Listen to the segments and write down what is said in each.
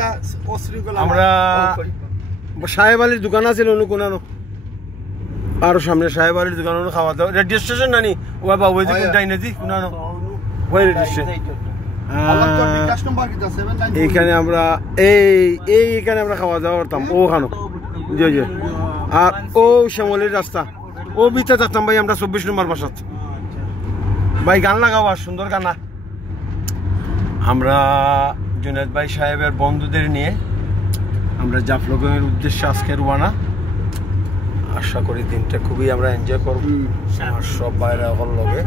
রাস্তা অশৃঙ্খলা আমরা সাহেব আলীর দোকান আছে অনুকোনানো আর সামনে সাহেব আলীর দোকান খাওয়া দাওয়া রেডিও স্টেশন নানি ও বাবা ওই যে কোনটা ইনাজি কোনানো ওই রেডিও স্টেশন এইখানে আমরা এইখানে আমরা খাওয়া দাওয়া করতাম ওখানে জি জি আর ও শ্যামলির রাস্তা ও ভিতরে থাকতাম ভাই আমরা 24 নম্বর বাসাত ভাই গান লাগাও আর সুন্দর গানা আমরা জুনেদ ভাই সাহেবের বন্ধুদের নিয়ে আমরা জাফলগঞ্জের উদ্দেশ্যে আজকে রওনা আশা করি দিনটা খুবই আমরা এনজয় করব আমার সব বাইরে হল লগে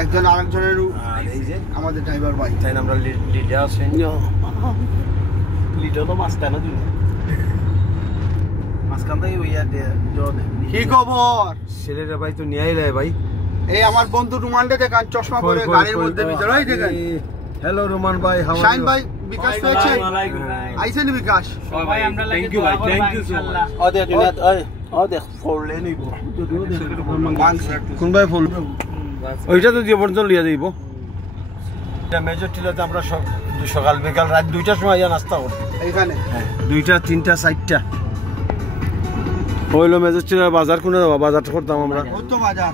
একজন আরেকজনের আর এই যে আমাদের ড্রাইভার ভাই তাই আমরা লিডার আছেন লিডার তো মাস্টার না দিন মাসখান থেকে ওইয়া দে কি খবর ছেলেরা ভাই তো নিয়েই রে ভাই এই আমার বন্ধু রুমানডে দেখান চশমা পরে গাড়ির মধ্যে ভিতরে ওই দেখেন হ্যালো রোমান ভাই হাউ শাইন ভাই বিকাশ পেয়েছে আইছেন বিকাশ সবাই আমরা লাগে থ্যাংক ইউ সো মাচ ও দেখ ফোর লেন হইব কোন ভাই ফুল ওইটা তো দিয়ে পর্যন্ত লিয়া দিব এটা মেজর টিলাতে আমরা সকাল বিকাল রাত 2টার সময় ইয়া নাস্তা করি এইখানে হ্যাঁ 2টা 3টা 4টা হইলো মেজর টিলার বাজার কোনে যাবো বাজার করতাম আমরা কত বাজার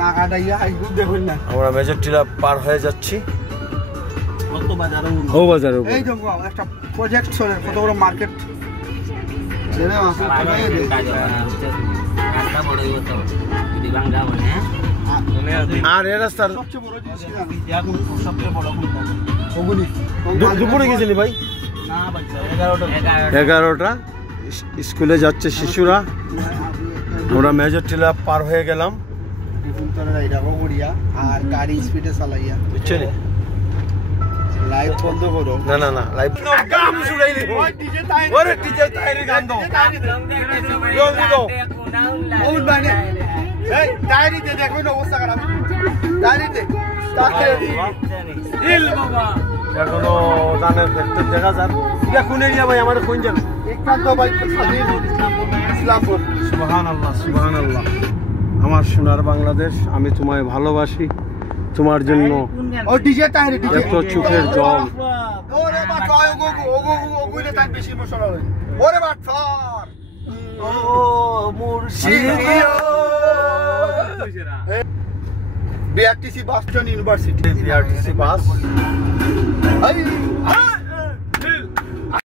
না কাটাইয়া আইগু দেখুন না আমরা মেজর টিলা পার হয়ে যাচ্ছি কত বাজারে ও বাজারে এই দেখো একটা প্রজেক্ট চলে কত বড় মার্কেট ছেড়ে আসে রাস্তা বড় হইব তো দিবাং যাব না আর এই রাস্তার সবচেয়ে বড় জিনিস কি জানো এখন সবচেয়ে বড় কোনটা ওগুলি দুপুরে গেছিলি ভাই না বাচ্চা 11টা স্কুলে যাচ্ছে শিশুরা আমরা মেজর টিলা পার হয়ে গেলাম আর গাড়ি স্পিডে চালাইয়া বুঝছেন লাইভ বন্ধ করো না না না লাইভ গাম শুনাইলি ওরে টিচার তাইরি গান দাও জলদি দাও ওই মানে এই ডায়েরিতে দেখো না অবস্থা খারাপ ডায়েরিতে ইল বাবা এখনো দানের ফ্যাক্টর দেখা যান এটা কোন এরিয়া ভাই আমার কোন জায়গা একান্ত ভাই ইসলামপুর সুবহানাল্লাহ আমার সোনার বাংলাদেশ আমি তোমায় ভালোবাসি তোমার জন্য ও ডিজে টায়ারে ডিজে এত চোখের জল ওরে বাট ওগুলে তাই বেশি মশলা হয় ওরে বাট ফার ও মুর্শিদ বিআরটিসি বাসস্ট্যান্ড ইউনিভার্সিটি বিআরটিসি বাস এই